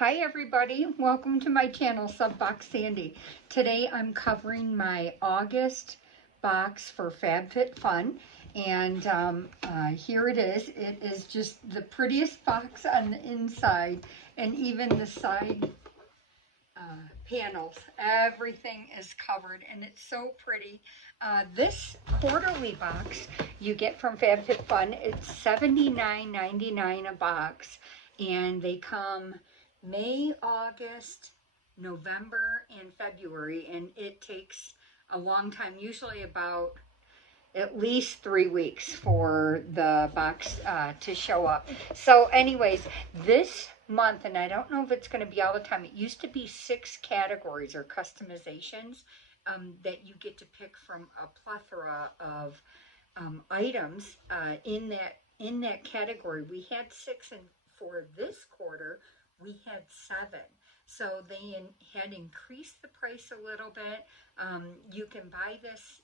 Hi everybody, welcome to my channel, Subbox Sandy. Today I'm covering my August box for FabFitFun, and here it is. It is just the prettiest box on the inside, and even the side panels. Everything is covered, and it's so pretty. This quarterly box you get from FabFitFun, it's $79.99 a box, and they come May, August, November, and February, and it takes a long time, usually about at least 3 weeks for the box to show up. So anyways, this month, and I don't know if it's going to be all the time, it used to be 6 categories or customizations that you get to pick from a plethora of items in that category. We had 6, and for this quarter we had 7. So they had increased the price a little bit. You can buy this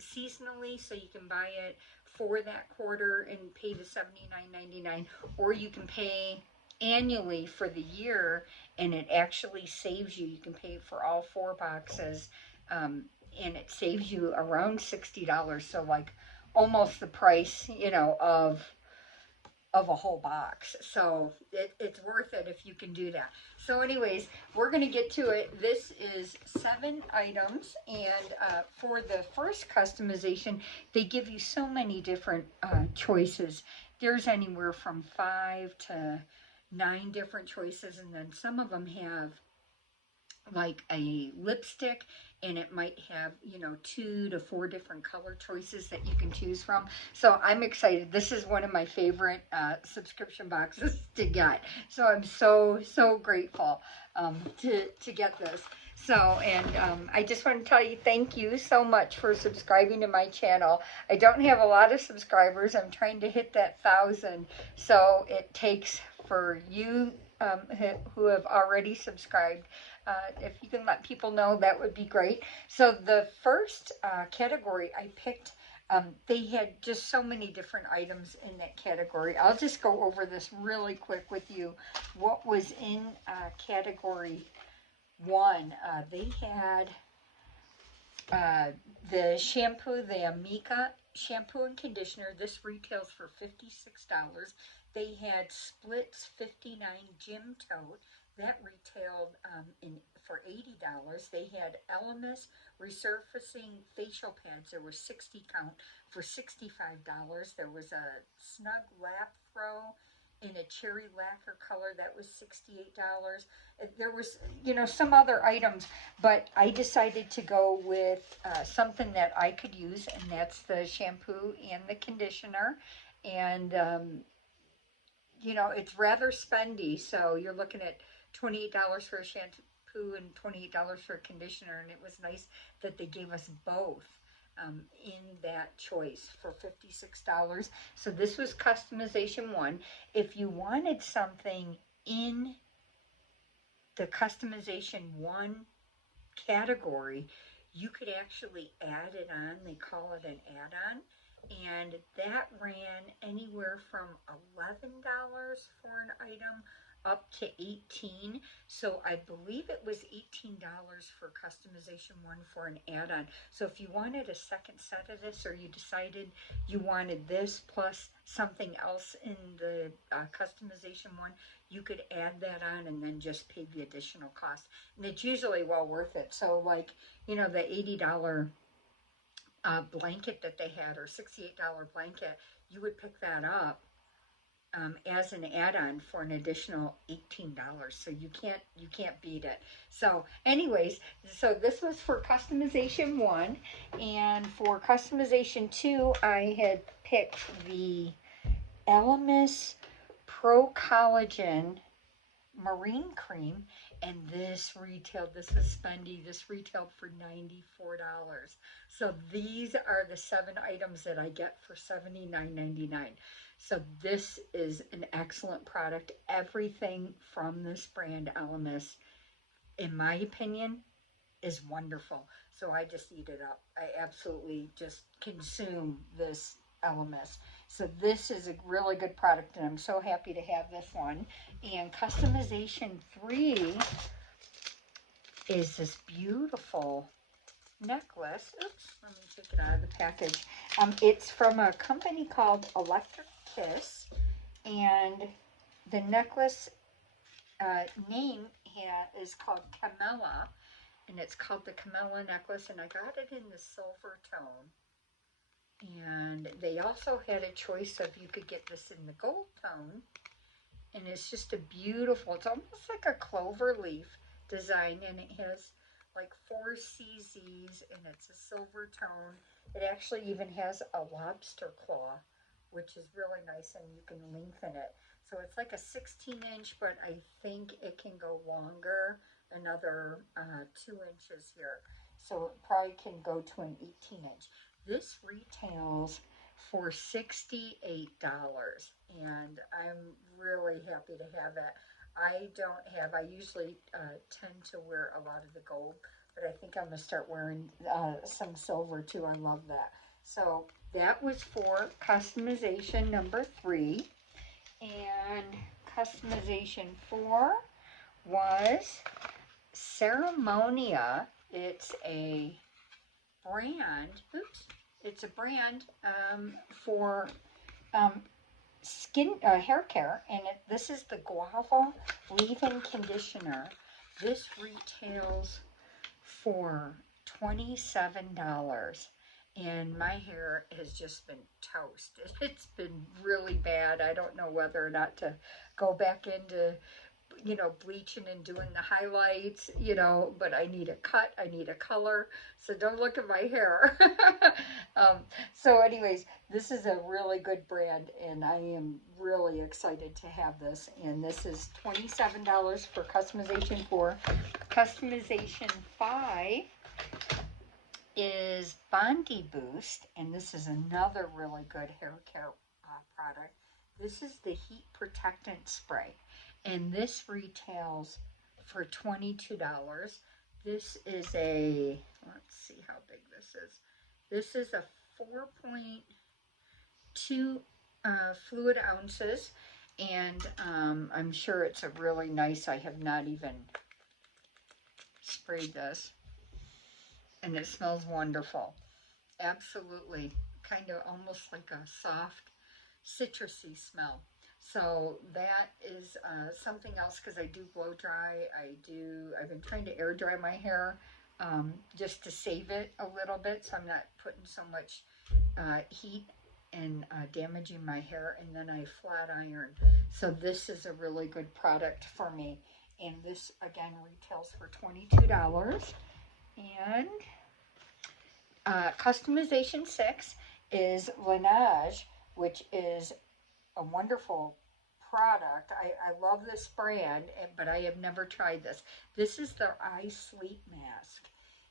seasonally, so you can buy it for that quarter and pay the $79.99, or you can pay annually for the year, and it actually saves you. You can pay for all 4 boxes, and it saves you around $60. So like almost the price, of a whole box. So it's worth it if you can do that. So anyways, we're going to get to it. This is 7 items, and for the first customization, they give you so many different choices. There's anywhere from 5 to 9 different choices, and then some of them have like a lipstick, and it might have 2 to 4 different color choices that you can choose from. So I'm excited. This is one of my favorite subscription boxes to get, so I'm so grateful to get this. So, and I just want to tell you thank you so much for subscribing to my channel. I don't have a lot of subscribers. I'm trying to hit that 1,000, so it takes for you who have already subscribed. If you can let people know, that would be great. So the first category I picked, they had just so many different items in that category. I'll just go over this really quick with you. What was in category 1? They had the shampoo, the Amica shampoo and conditioner. This retails for $56. They had Splits 59 Gym Tote. That retailed for $80. They had Elemis resurfacing facial pads. There were 60 count for $65. There was a Snug Lap Throw in a cherry lacquer color. That was $68. There was, some other items, but I decided to go with something that I could use, and that's the shampoo and the conditioner. And it's rather spendy, so you're looking at $28 for a shampoo and $28 for a conditioner, and it was nice that they gave us both in that choice for $56. So this was customization 1. If you wanted something in the customization 1 category, you could actually add it on. They call it an add-on, and that ran anywhere from $11 for an item up to $18. So I believe it was $18 for customization 1 for an add-on. So if you wanted a second set of this, or you decided you wanted this plus something else in the customization 1, you could add that on and then just pay the additional cost. And it's usually well worth it. So like, the $80 blanket that they had, or $68 blanket, you would pick that up as an add-on for an additional $18. So you can't beat it. So anyways, so this was for customization 1, and for customization 2, I had picked the Elemis Pro Collagen Marine Cream, and this was spendy. This retailed for $94. So these are the 7 items that I get for $79.99. So this is an excellent product. Everything from this brand, Elemis, in my opinion, is wonderful. So I just eat it up. I absolutely just consume this LMS. So this is a really good product, and I'm so happy to have this one. And customization 3 is this beautiful necklace. Oops, let me take it out of the package. It's from a company called Electric Kiss, and the necklace name is called Camilla, and it's called the Camilla necklace, and I got it in the silver tone. And they also had a choice of you could get this in the gold tone, and it's just a beautiful, it's almost like a clover leaf design, and it has like 4 CZs, and it's a silver tone. It actually even has a lobster claw, which is really nice, and you can lengthen it. So it's like a 16-inch, but I think it can go longer, another 2 inches here. So it probably can go to an 18-inch. This retails for $68, and I'm really happy to have it. I usually tend to wear a lot of the gold, but I think I'm going to start wearing some silver too. I love that. So that was for customization number 3. And customization 4 was Ceremonia. It's a brand. Oops. It's a brand for hair care, and this is the Guava leave-in conditioner. This retails for $27, and my hair has just been toast. It's been really bad. I don't know whether or not to go back into bleaching and doing the highlights, but I need a cut, I need a color, so don't look at my hair. So anyways, this is a really good brand, and I am really excited to have this, and this is $27 for customization 4. Customization 5 is Bondi Boost, and this is another really good hair care product. This is the heat protectant spray, and this retails for $22. This is let's see how big this is. This is a 4.2 fluid ounces, and I'm sure it's a really nice, I have not even sprayed this, and it smells wonderful. Absolutely, kind of almost like a soft citrusy smell. So that is something else, because I do blow dry. I've been trying to air dry my hair just to save it a little bit, so I'm not putting so much heat and damaging my hair, and then I flat iron. So this is a really good product for me, and this again retails for $22. And customization 6 is Laneige, which is a wonderful product. I love this brand, but I have never tried this. This is their eye sleep mask,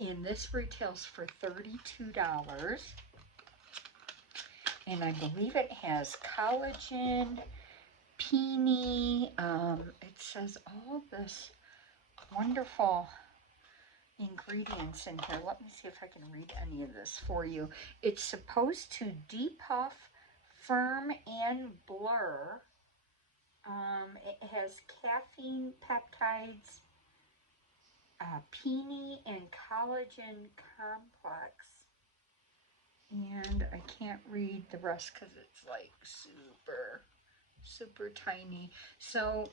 and this retails for $32. And I believe it has collagen, peony. It says all this wonderful ingredients in here. Let me see if I can read any of this for you. It's supposed to depuff, firm, and blur. It has caffeine, peptides, peony, and collagen complex. And I can't read the rest because it's like super tiny. So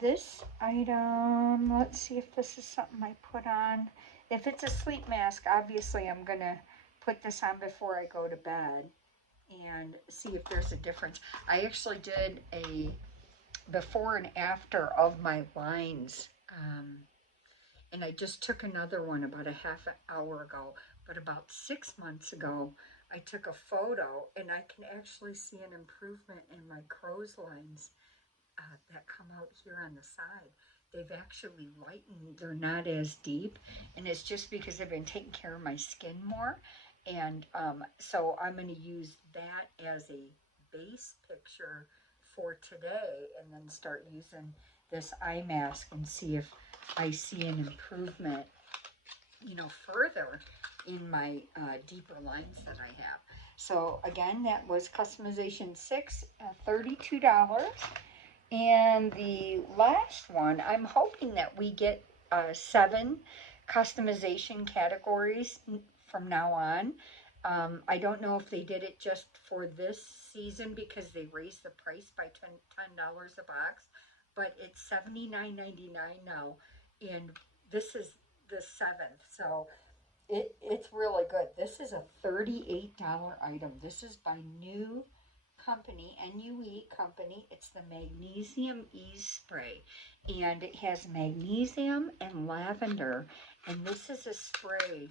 this item, let's see if this is something I put on. If it's a sleep mask, obviously I'm going to put this on before I go to bed and see if there's a difference. I actually did a before and after of my lines, and I just took another one about a half an hour ago, but about 6 months ago I took a photo, and I can actually see an improvement in my crow's lines that come out here on the side. They've actually lightened. They're not as deep, and it's just because I've been taking care of my skin more. And so I'm going to use that as a base picture for today, and then start using this eye mask and see if I see an improvement, further in my deeper lines that I have. So again, that was customization 6, $32. And the last one, I'm hoping that we get 7 customization categories from now on. I don't know if they did it just for this season because they raised the price by $10 a box, but it's $79.99 now, and this is the 7th. So it's really good. This is a $38 item. This is by New Company, NUE Company. It's the Magnesium Ease Spray, and it has magnesium and lavender. And this is a spray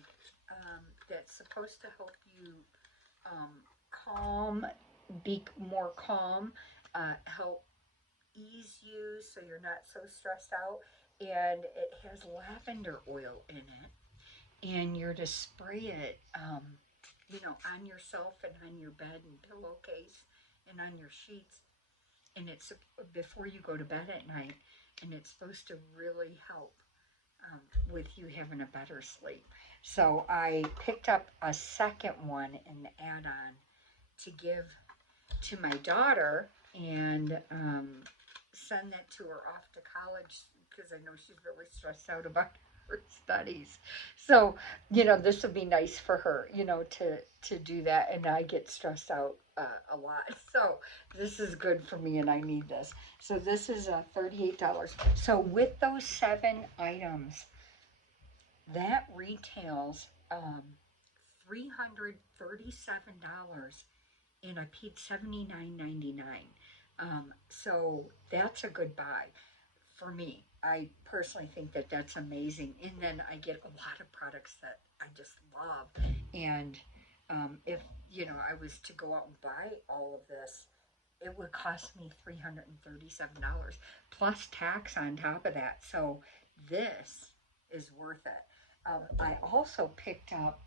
that's supposed to help you calm, be more calm, help ease you so you're not so stressed out. And it has lavender oil in it, and you're to spray it, on yourself and on your bed and pillowcase and on your sheets. And it's before you go to bed at night, and it's supposed to really help with you having a better sleep. So I picked up a second one, an add-on, to give to my daughter and send that to her off to college because I know she's really stressed out about her studies. So, this would be nice for her, to do that. And I get stressed out a lot. So this is good for me, and I need this. So this is $38. So with those 7 items, that retails $337, and I paid $79.99. So that's a good buy for me. I personally think that that's amazing. And then I get a lot of products that I just love. And if I was to go out and buy all of this, it would cost me $337 plus tax on top of that. So this is worth it. I also picked up,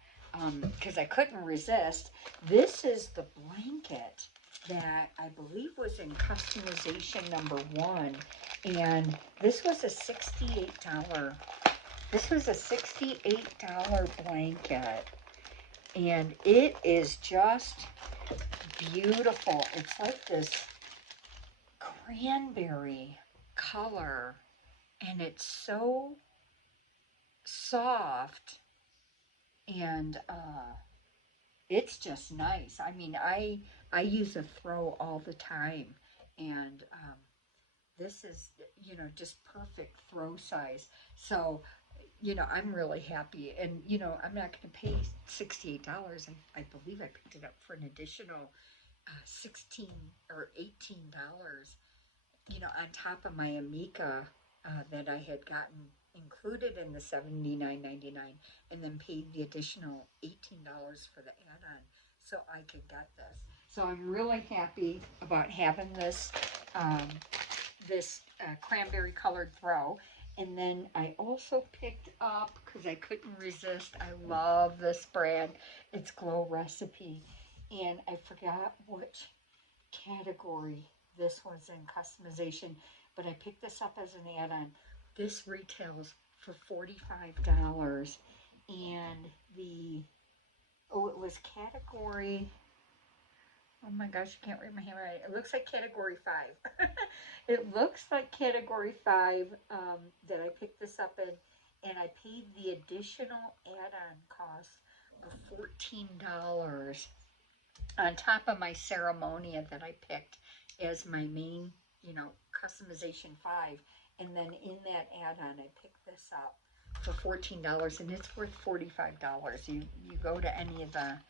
because I couldn't resist, this is the blanket that I believe was in customization number 1. And this was a $68 blanket. And it is just beautiful. It's like this cranberry color, and it's so soft, and it's just nice. I mean, I use a throw all the time, and this is just perfect throw size. So I'm really happy, and I'm not going to pay $68. I believe I picked it up for an additional 16 or $18, on top of my Amica that I had gotten included in the $79.99, and then paid the additional $18 for the add-on so I could get this. So I'm really happy about having um, this cranberry colored throw. And then I also picked up, because I couldn't resist, I love this brand. It's Glow Recipe. And I forgot which category this was in customization, but I picked this up as an add-on. This retails for $45, and it was category. Oh my gosh, I can't read my handwriting. It looks like category 5. It looks like category 5 that I picked this up in, and I paid the additional add-on cost of $14 on top of my Ceremonia that I picked as my main, customization 5. And then in that add-on, I picked this up for $14, and it's worth $45. You go to any of the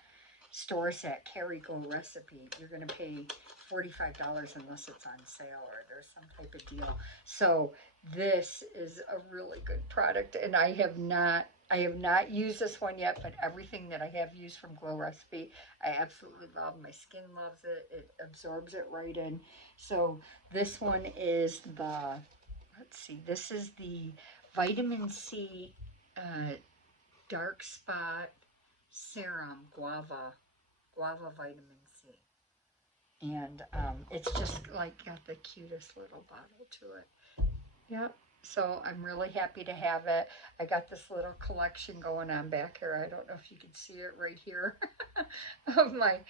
stores that carry Glow Recipe, you're going to pay $45 unless it's on sale or there's some type of deal. So this is a really good product, and I have not used this one yet, but everything that I have used from Glow Recipe, I absolutely love. My skin loves it. It absorbs it right in. So this one is this is the Vitamin C Dark Spot Serum Guava Vitamin C. And it's just like got the cutest little bottle to it. Yep. So I'm really happy to have it. I got this little collection going on back here. I don't know if you can see it right here of my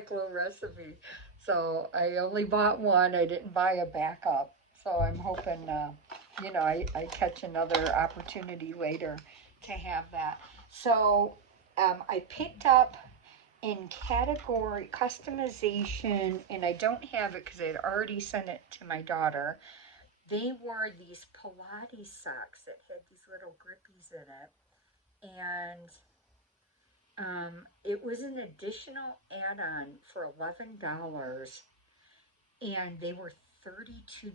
glow recipe. So I only bought one. I didn't buy a backup. So I'm hoping, I catch another opportunity later to have that. So I picked up in category customization, and I don't have it because I had already sent it to my daughter. They wore these Pilates socks that had these little grippies in it, and it was an additional add-on for $11, and they were $32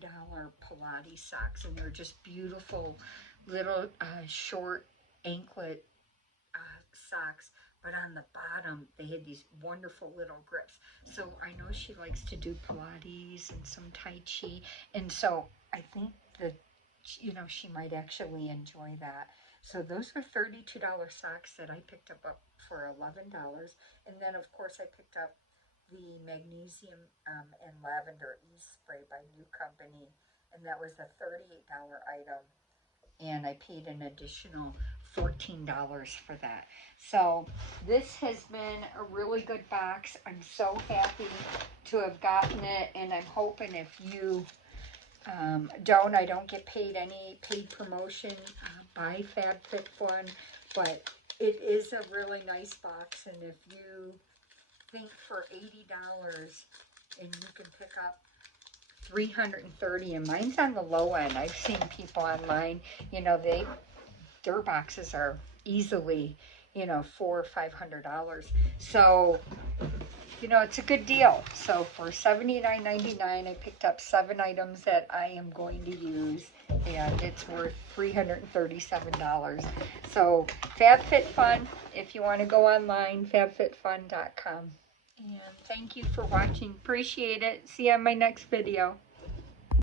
Pilates socks, and they're just beautiful little short anklet socks, but on the bottom they had these wonderful little grips. So I know she likes to do Pilates and some Tai Chi, and so I think that she might actually enjoy that. So those were $32 socks that I picked up for $11, and then of course I picked up the magnesium and lavender e-spray by New Company, and that was a $38 item, and I paid an additional $14 for that. So this has been a really good box. I'm so happy to have gotten it, and I'm hoping if you I don't get paid any paid promotion by FabFitFun, but it is a really nice box, and if you think for $80 and you can pick up 330, and mine's on the low end. I've seen people online, their boxes are easily, $400 or $500. So, it's a good deal. So for $79.99, I picked up 7 items that I am going to use, and it's worth $337. So FabFitFun, if you want to go online, fabfitfun.com. And thank you for watching. Appreciate it. See you on my next video.